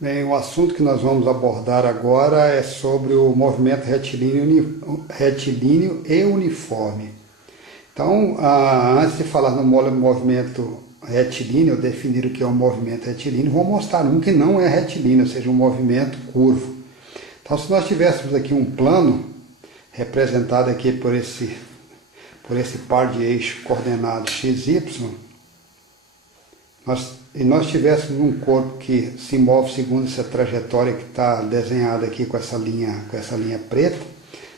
Bem, o assunto que nós vamos abordar agora é sobre o movimento retilíneo e uniforme. Então, antes de falar no movimento retilíneo, definir o que é um movimento retilíneo, vou mostrar um que não é retilíneo, ou seja, um movimento curvo. Então, se nós tivéssemos aqui um plano, representado aqui por esse par de eixos coordenados x, y, e nós tivéssemos um corpo que se move segundo essa trajetória que está desenhada aqui com essa linha preta,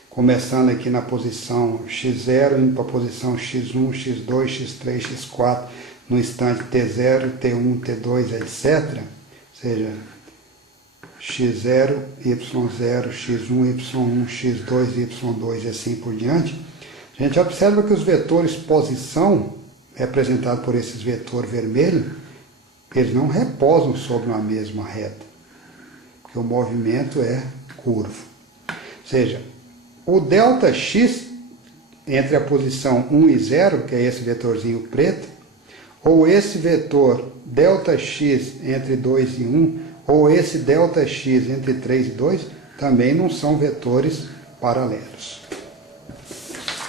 começando aqui na posição x0, indo para a posição x1, x2, x3, x4, no instante t0, t1, t2, etc. Ou seja, x0, y0, x1, y1, x2, y2 e assim por diante. A gente observa que os vetores posição, representados por esses vetores vermelhos, eles não repousam sobre uma mesma reta, porque o movimento é curvo. Ou seja, o ΔX entre a posição 1 e 0, que é esse vetorzinho preto, ou esse vetor ΔX entre 2 e 1, ou esse ΔX entre 3 e 2, também não são vetores paralelos,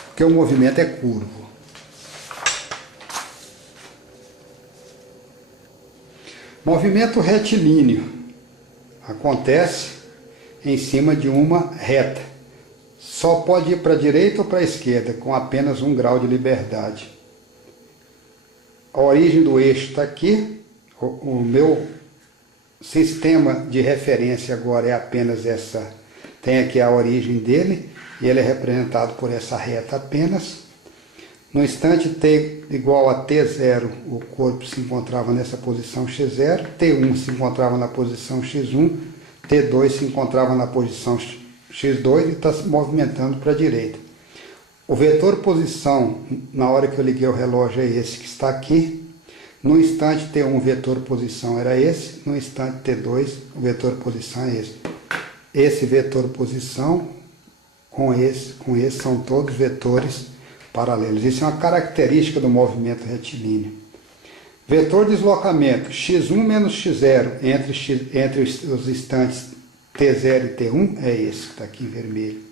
porque o movimento é curvo. Movimento retilíneo acontece em cima de uma reta. Só pode ir para a direita ou para a esquerda, com apenas 1 grau de liberdade. A origem do eixo está aqui. O meu sistema de referência agora é apenas essa. Tem aqui a origem dele, e ele é representado por essa reta apenas. No instante t igual a t0, o corpo se encontrava nessa posição x0, t1 se encontrava na posição x1, t2 se encontrava na posição x2 e está se movimentando para a direita. O vetor posição, na hora que eu liguei o relógio, é esse que está aqui. No instante t1, o vetor posição era esse. No instante t2, o vetor posição é esse. Esse vetor posição com esse são todos vetores paralelos. Isso é uma característica do movimento retilíneo. Vetor deslocamento x1 menos x0 entre os instantes t0 e t1 é esse que está aqui em vermelho.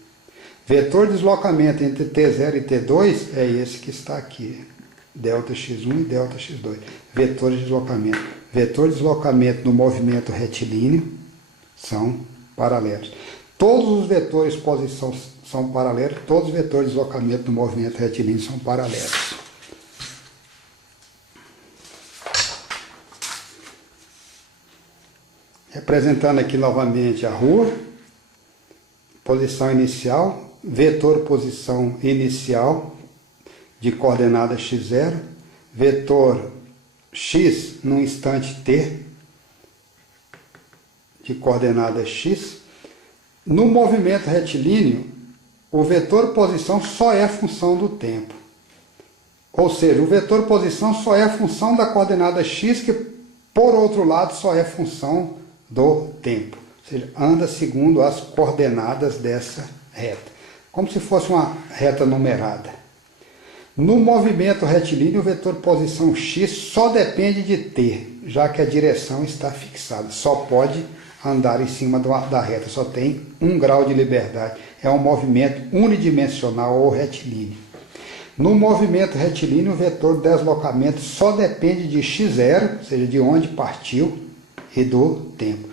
Vetor deslocamento entre t0 e t2 é esse que está aqui, ΔX1 e ΔX2. Vetor de deslocamento. Vetor de deslocamento no movimento retilíneo são paralelos. Todos os vetores posição são paralelos, todos os vetores de deslocamento do movimento retilíneo são paralelos. Representando aqui novamente a rua, posição inicial, vetor posição inicial de coordenada x0, vetor x no instante t de coordenada x. No movimento retilíneo, o vetor posição só é função do tempo. Ou seja, o vetor posição só é função da coordenada x, que, por outro lado, só é função do tempo. Ou seja, anda segundo as coordenadas dessa reta. Como se fosse uma reta numerada. No movimento retilíneo, o vetor posição x só depende de t, já que a direção está fixada. Só pode andar em cima da reta, só tem 1 grau de liberdade. É um movimento unidimensional ou retilíneo. No movimento retilíneo, o vetor de deslocamento só depende de x0, ou seja, de onde partiu, e do tempo.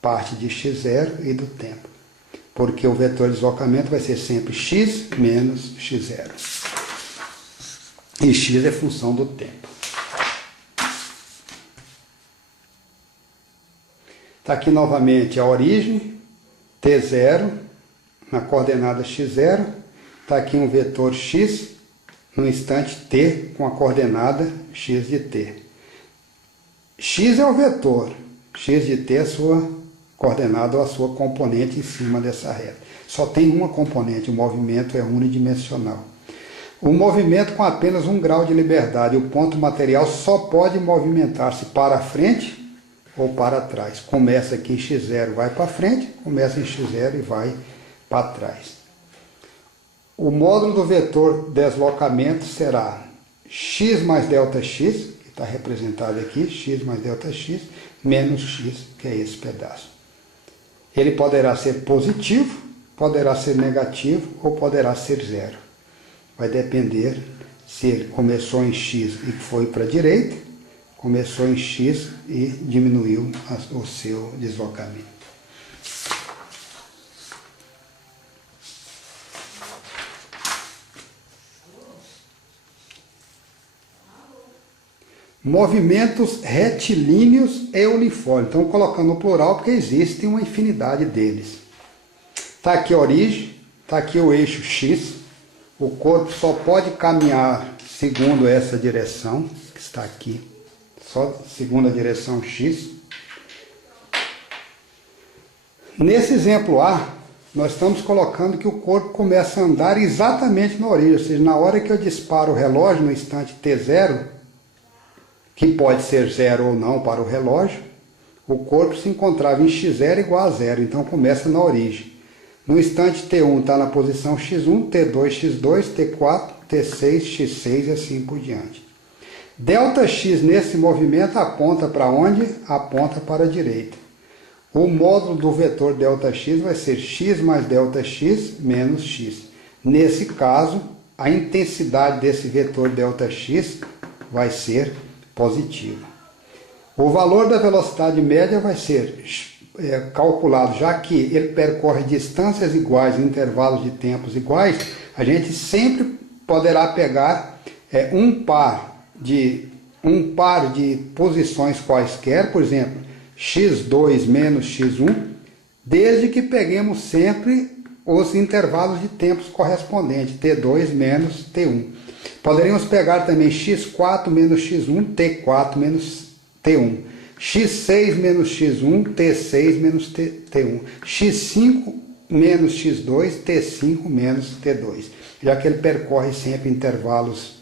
Parte de x0 e do tempo. Porque o vetor de deslocamento vai ser sempre x menos x0. E x é função do tempo. Está aqui novamente a origem, t0, na coordenada x0. Está aqui um vetor x no instante t com a coordenada x de t. X é o vetor, x de t é a sua coordenada ou a sua componente em cima dessa reta. Só tem uma componente, o movimento é unidimensional. O movimento com apenas 1 grau de liberdade, o ponto material só pode movimentar-se para frente ou para trás. Começa aqui em x0, vai para frente, começa em x0 e vai para trás. O módulo do vetor deslocamento será x mais ΔX, que está representado aqui, x mais ΔX, menos x, que é esse pedaço. Ele poderá ser positivo, poderá ser negativo ou poderá ser zero. Vai depender se ele começou em x e foi para a direita, começou em x e diminuiu o seu deslocamento. Movimentos retilíneos e uniformes. Então, colocando no plural porque existe uma infinidade deles. Está aqui a origem, está aqui o eixo x. O corpo só pode caminhar segundo essa direção, que está aqui. Só segundo a direção x. Nesse exemplo A, nós estamos colocando que o corpo começa a andar exatamente na origem. Ou seja, na hora que eu disparo o relógio, no instante t0, que pode ser zero ou não para o relógio, o corpo se encontrava em x0 igual a zero, então começa na origem. No instante t1 está na posição x1, t2, x2, t4, t6, x6 e assim por diante. Δx nesse movimento aponta para onde? Aponta para a direita. O módulo do vetor Δx vai ser x mais Δx menos x. Nesse caso, a intensidade desse vetor Δx vai ser positiva. O valor da velocidade média vai ser calculado, já que ele percorre distâncias iguais, intervalos de tempos iguais, a gente sempre poderá pegar um par de posições quaisquer, por exemplo, x2 menos x1, desde que peguemos sempre os intervalos de tempos correspondentes, t2 menos t1. Poderíamos pegar também x4 menos x1, t4 menos t1. x6 menos x1, t6 menos t1. x5 menos x2, t5 menos t2. Já que ele percorre sempre intervalos,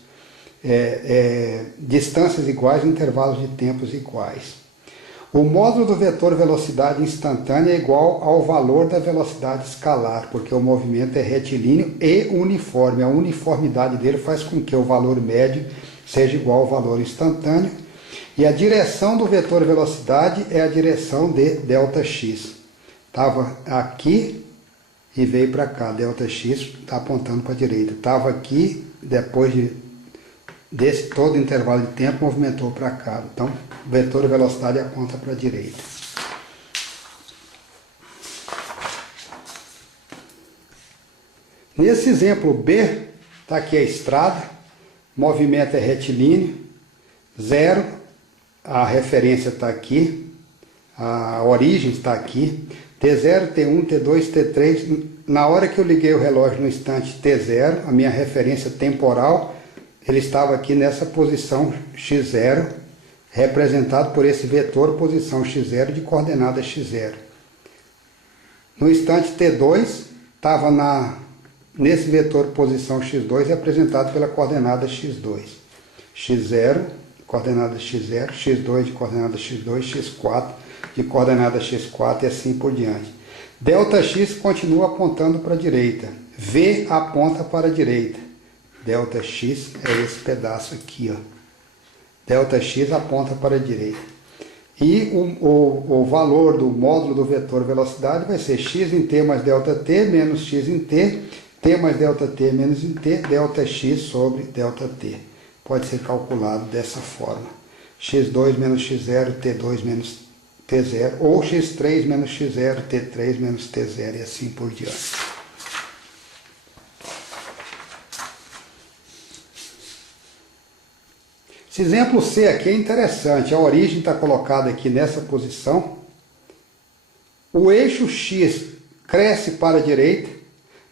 distâncias iguais, intervalos de tempos iguais. O módulo do vetor velocidade instantânea é igual ao valor da velocidade escalar, porque o movimento é retilíneo e uniforme. A uniformidade dele faz com que o valor médio seja igual ao valor instantâneo. E a direção do vetor velocidade é a direção de Δx. Estava aqui e veio para cá. Δx está apontando para a direita. Estava aqui, depois desse todo intervalo de tempo, movimentou para cá. Então, o vetor velocidade aponta para a direita. Nesse exemplo B, está aqui a estrada, movimento é retilíneo, zero, a referência está aqui, a origem está aqui, T0, T1, T2, T3, na hora que eu liguei o relógio no instante T0, a minha referência temporal, ele estava aqui nessa posição x0, representado por esse vetor posição x0 de coordenada x0. No instante t2, estava nesse vetor posição x2 representado pela coordenada x2. x0, coordenada x0, x2 de coordenada x2, x4 de coordenada x4 e assim por diante. Δx continua apontando para a direita, V aponta para a direita. Δx é esse pedaço aqui, ó. Δx aponta para a direita. E o valor do módulo do vetor velocidade vai ser x em t mais ΔT menos x em t mais ΔT menos em t, Δx sobre ΔT. Pode ser calculado dessa forma. x2 menos x0, t2 menos t0, ou x3 menos x0, t3 menos t0 e assim por diante. Esse exemplo C aqui é interessante, a origem está colocada aqui nessa posição, o eixo X cresce para a direita,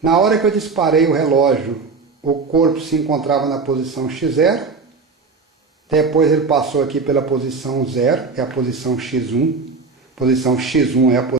na hora que eu disparei o relógio, o corpo se encontrava na posição x0, depois ele passou aqui pela posição 0, que é a posição x1 é a posição